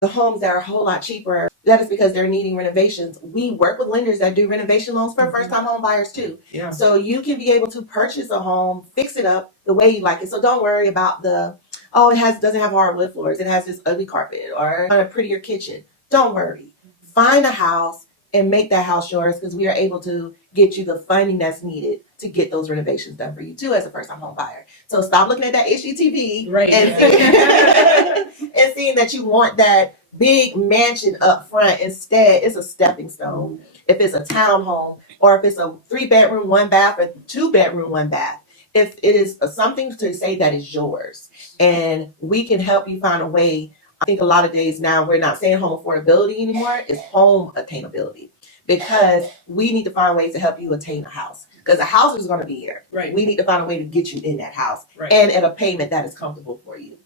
the homes that are a whole lot cheaper. That is because they're needing renovations. We work with lenders that do renovation loans for first-time home buyers too. Yeah. So you can be able to purchase a home, fix it up the way you like it. So don't worry about doesn't have hardwood floors. It has this ugly carpet or a prettier kitchen. Don't worry. Find a house and make that house yours, because we are able to get you the funding that's needed to get those renovations done for you too as a first-time home buyer. So stop looking at that HGTV and seeing that you want that big mansion up front. Instead, it's a stepping stone. If it's a townhome, or if it's a 3-bedroom, 1-bath, or 2-bedroom, 1-bath, if it is something to say that is yours, and we can help you find a way. I think a lot of days now we're not saying home affordability anymore, it's home attainability, because we need to find ways to help you attain a house, because a house is going to be here. Right. We need to find a way to get you in that house, right, and at a payment that is comfortable for you.